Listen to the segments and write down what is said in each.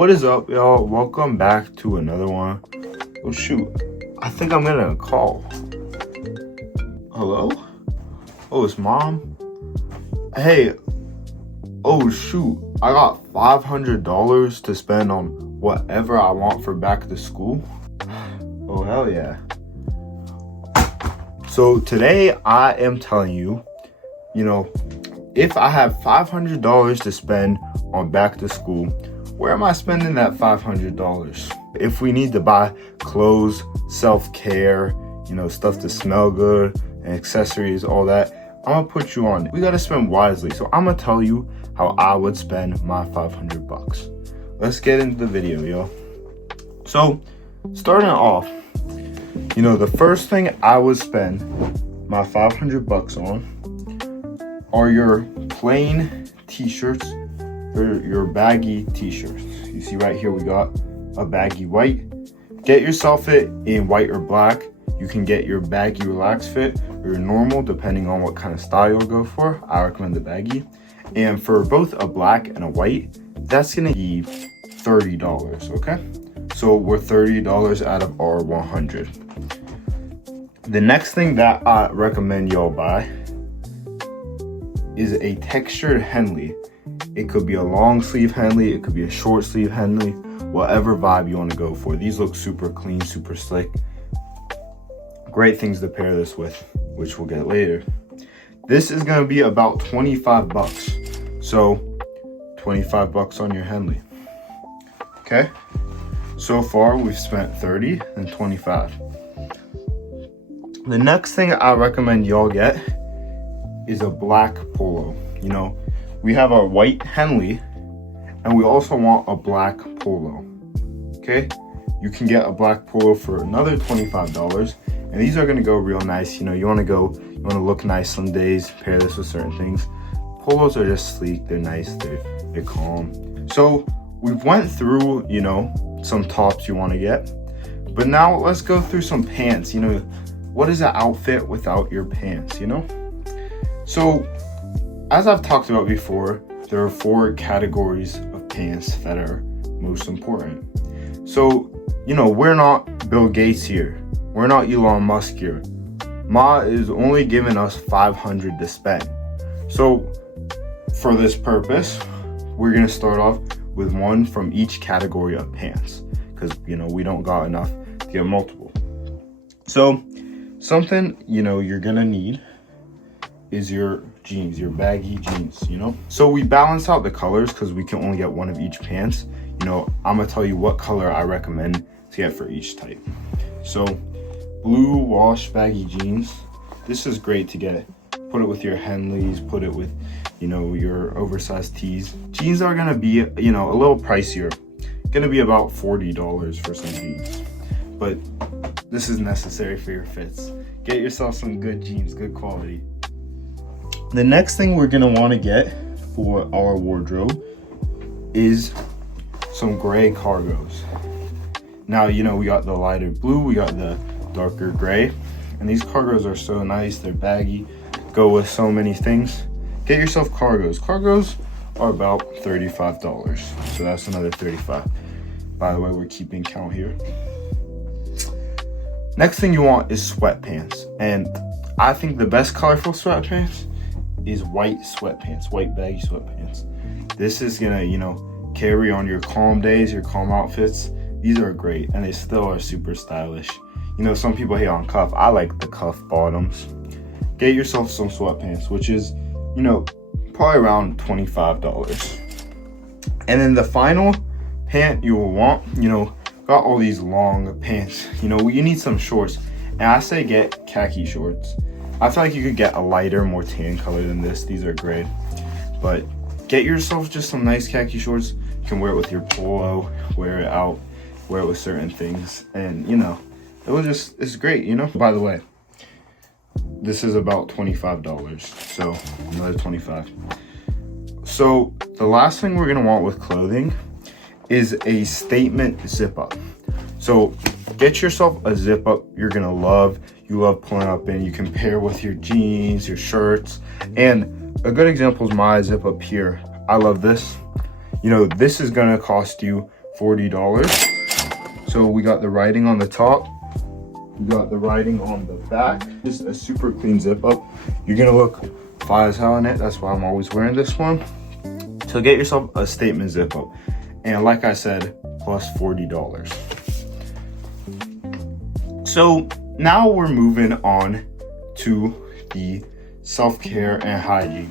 What is up, y'all? Welcome back to another one. Oh shoot, I think I'm getting a call. Hello? Oh, it's mom. Hey, oh shoot, I got $500 to spend on whatever I want for back to school. Oh hell yeah. So today I am telling you, if I have $500 to spend on back to school, where am I spending that $500? If we need to buy clothes, self-care, stuff to smell good, and accessories, all that, I'm gonna put you on. We gotta spend wisely. So I'm gonna tell you how I would spend my $500. Let's get into the video, yo. So starting off, the first thing I would spend my $500 on are your plain t-shirts or your baggy t-shirts. You see right here we got a baggy white. Get yourself it in white or black. You can get your baggy relaxed fit or your normal depending on what kind of style you'll go for. I recommend the baggy. And for both a black and a white, that's gonna be $30, okay? So we're $30 out of our 100. The next thing that I recommend y'all buy is a textured Henley. It could be a long sleeve Henley, it could be a short sleeve Henley, whatever vibe you want to go for. These look super clean, super slick. Great things to pair this with, which we'll get later. This is going to be about $25. So $25 on your Henley. Okay? So far we've spent 30 and 25. The next thing I recommend y'all get is a black polo. We have our white Henley and we also want a black polo. Okay, you can get a black polo for another $25, and these are going to go real nice. You want to look nice some days, pair this with certain things. Polos are just sleek, they're nice, they're calm. So we've went through some tops you want to get, but now let's go through some pants. What is an outfit without your pants? So as I've talked about before, there are 4 categories of pants that are most important. So, we're not Bill Gates here. We're not Elon Musk here. Ma is only giving us $500 to spend. So, for this purpose, we're going to start off with one from each category of pants. Because, we don't got enough to get multiple. So, something, you're going to need is your jeans, your baggy jeans, So we balance out the colors because we can only get one of each pants. I'm gonna tell you what color I recommend to get for each type. So blue wash baggy jeans. This is great to get. Put it with your Henleys, put it with, your oversized tees. Jeans are gonna be, a little pricier. Gonna be about $40 for some jeans. But this is necessary for your fits. Get yourself some good jeans, good quality. The next thing we're going to want to get for our wardrobe is some gray cargos. Now, we got the lighter blue, we got the darker gray, and these cargos are so nice, they're baggy, go with so many things. Get yourself cargos. Cargos are about $35, so that's another $35. By the way, we're keeping count here. Next thing you want is sweatpants, and I think the best color for sweatpants is white sweatpants, white baggy sweatpants. This is gonna, carry on your calm days, your calm outfits. These are great, and they still are super stylish. Some people hate on cuff. I like the cuff bottoms. Get yourself some sweatpants, which is, probably around $25. And then the final pant you will want, got all these long pants. You need some shorts, and I say get khaki shorts. I feel like you could get a lighter, more tan color than this. These are great. But get yourself just some nice khaki shorts. You can wear it with your polo, wear it out, wear it with certain things. And, it's great, By the way, this is about $25. So, another $25. So, the last thing we're going to want with clothing is a statement zip up. So, get yourself a zip up you're going to love. You love pulling up in. You can pair with your jeans, your shirts. And a good example is my zip up here. I love this. This is going to cost you $40. So we got the writing on the top, we got the writing on the back. Just a super clean zip up. You're gonna look fly as hell in it. That's why I'm always wearing this one. So get yourself a statement zip up. And like I said, plus $40. So now we're moving on to the self-care and hygiene.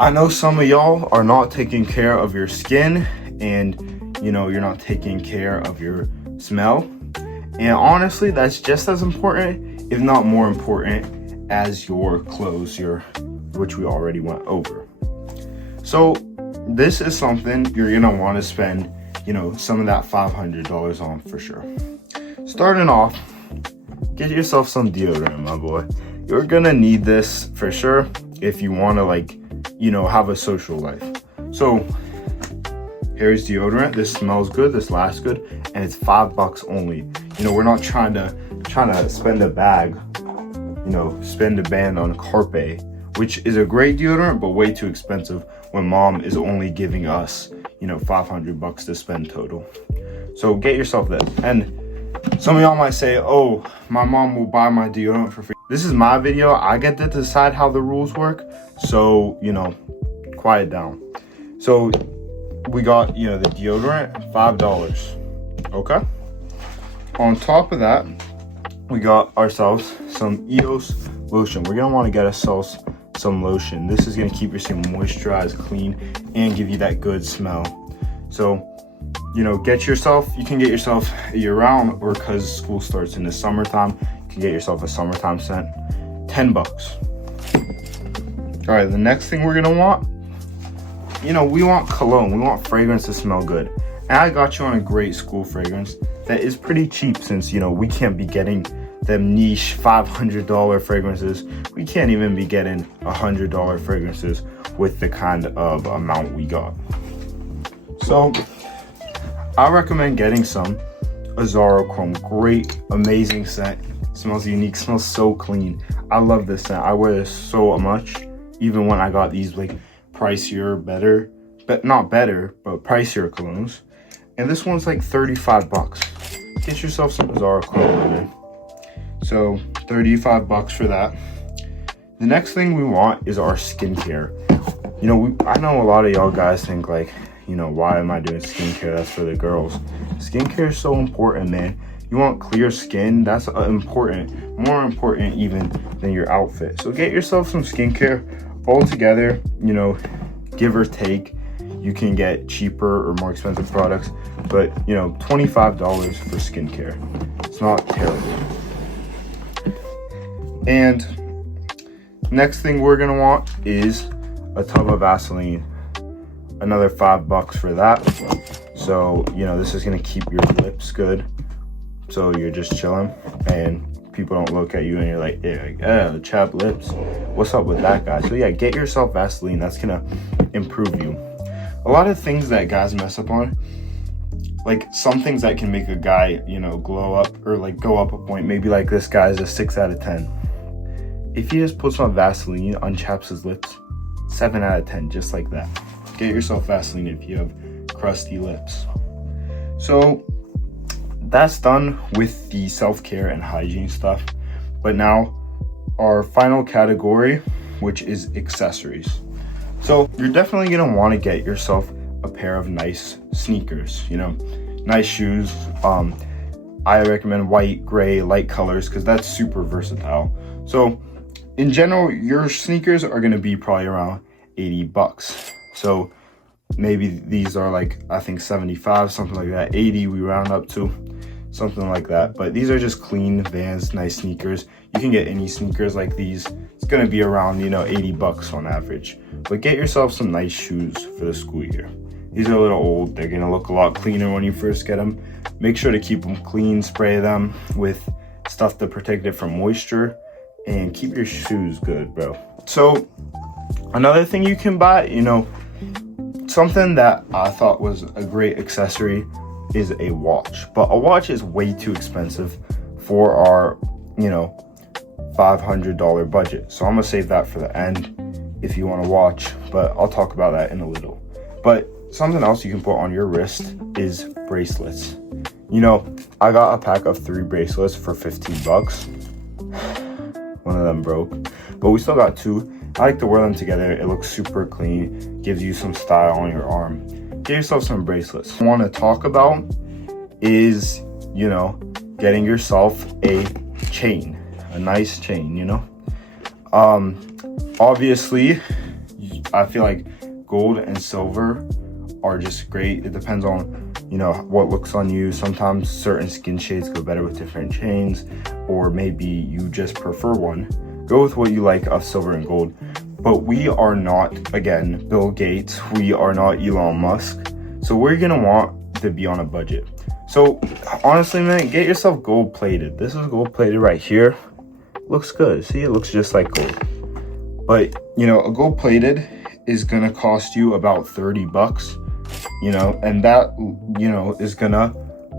I know some of y'all are not taking care of your skin, and you know, you're not taking care of your smell. And honestly, that's just as important, if not more important, as your clothes, which we already went over. So this is something you're gonna want to spend, you know, some of that $500 on for sure. Starting off, get yourself some deodorant, my boy. You're gonna need this for sure if you want to, like, you know, have a social life. So here's deodorant. This smells good, this lasts good, and it's $5 only. You know, we're not trying to spend a bag, you know, spend a band on Carpe, which is a great deodorant, but way too expensive when mom is only giving us, you know, $500 to spend total. So get yourself this. And some of y'all might say, oh, my mom will buy my deodorant for free. This is my video. I get to decide how the rules work. So, you know, quiet down. So we got, you know, the deodorant, $5. Okay. On top of that, we got ourselves some EOS lotion. We're going to want to get ourselves some lotion. This is going to keep your skin moisturized, clean, and give you that good smell. So, you know, you can get yourself year round, or because school starts in the summertime, you can get yourself a summertime scent, $10. All right, the next thing we're gonna want, you know, we want cologne. We want fragrance to smell good. And I got you on a great school fragrance that is pretty cheap, since, you know, we can't be getting them niche $500 fragrances. We can't even be getting $100 fragrances with the kind of amount we got. So I recommend getting some Azaro Chrome. Great, amazing scent. Smells unique, smells so clean. I love this scent. I wear this so much, even when I got these like pricier, pricier colognes. And this one's like $35. Get yourself some Azaro Chrome, man. So $35 for that. The next thing we want is our skincare. You know, I know a lot of y'all guys think like, you know, why am I doing skincare? That's for the girls. Skincare is so important, man. You want clear skin. That's important, more important even than your outfit. So get yourself some skincare. All together, you know, give or take, you can get cheaper or more expensive products, but you know, $25 for skincare. It's not terrible. And next thing we're gonna want is a tub of Vaseline. Another $5 for that. So, you know, this is gonna keep your lips good. So you're just chilling and people don't look at you and you're like, yeah, chapped lips. What's up with that, guy? So yeah, get yourself Vaseline. That's gonna improve you. A lot of things that guys mess up on, like some things that can make a guy, you know, glow up or like go up a point. Maybe like this guy's a 6 out of 10. If he just puts on Vaseline, unchaps his lips, 7 out of 10, just like that. Get yourself Vaseline if you have crusty lips. So that's done with the self-care and hygiene stuff. But now our final category, which is accessories. So you're definitely gonna want to get yourself a pair of nice sneakers, you know, nice shoes. I recommend white, gray, light colors, because that's super versatile. So in general, your sneakers are gonna be probably around $80. So maybe these are like, I think 75, something like that. 80 we round up to, something like that. But these are just clean Vans, nice sneakers. You can get any sneakers like these. It's gonna be around, you know, $80 on average. But get yourself some nice shoes for the school year. These are a little old. They're gonna look a lot cleaner when you first get them. Make sure to keep them clean, spray them with stuff to protect it from moisture, and keep your shoes good, bro. So another thing you can buy, you know, something that I thought was a great accessory is a watch. But a watch is way too expensive for our, you know, $500 budget. So I'm gonna save that for the end if you want to watch, but I'll talk about that in a little. But something else you can put on your wrist is bracelets. You know, I got a pack of 3 bracelets for 15 bucks. One of them broke, but we still got 2. I like to wear them together. It looks super clean, gives you some style on your arm. Get yourself some bracelets. What I want to talk about is, you know, getting yourself a chain, a nice chain, you know. Obviously, I feel like gold and silver are just great. It depends on, you know, what looks on you. Sometimes certain skin shades go better with different chains, or maybe you just prefer one. Go with what you like of silver and gold. But we are not, again, Bill Gates. We are not Elon Musk. So we're gonna want to be on a budget. So honestly, man, get yourself gold plated. This is gold plated right here. Looks good. See, it looks just like gold. But, you know, a gold plated is gonna cost you about 30 bucks, you know, and that, you know, is gonna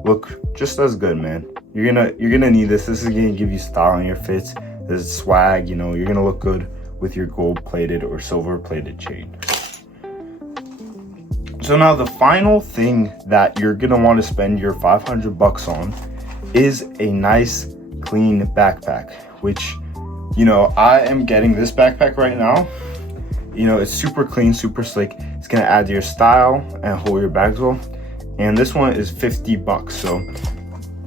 look just as good, man. You're gonna need this. This is gonna give you style on your fits. This is swag, you know. You're gonna look good with your gold plated or silver plated chain. So now the final thing that you're gonna want to spend your 500 bucks on is a nice clean backpack, which, you know, I am getting this backpack right now. You know, it's super clean, super slick. It's gonna add to your style and hold your bags well. And this one is 50 bucks. So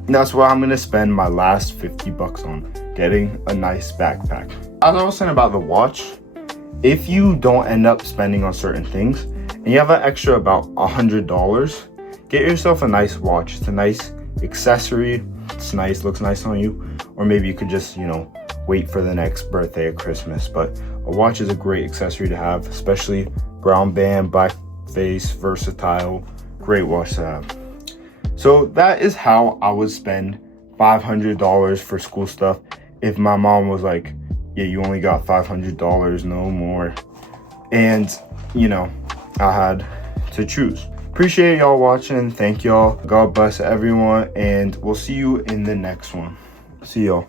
that's what I'm gonna spend my last 50 bucks on, getting a nice backpack. As I was saying about the watch, if you don't end up spending on certain things and you have an extra about $100, get yourself a nice watch. It's a nice accessory. It's nice, looks nice on you. Or maybe you could just, you know, wait for the next birthday or Christmas. But a watch is a great accessory to have, especially brown band, black face, versatile, great watch to have. So that is how I would spend $500 for school stuff if my mom was like, yeah, you only got $500, no more. And, you know, I had to choose. Appreciate y'all watching. Thank y'all. God bless everyone. And we'll see you in the next one. See y'all.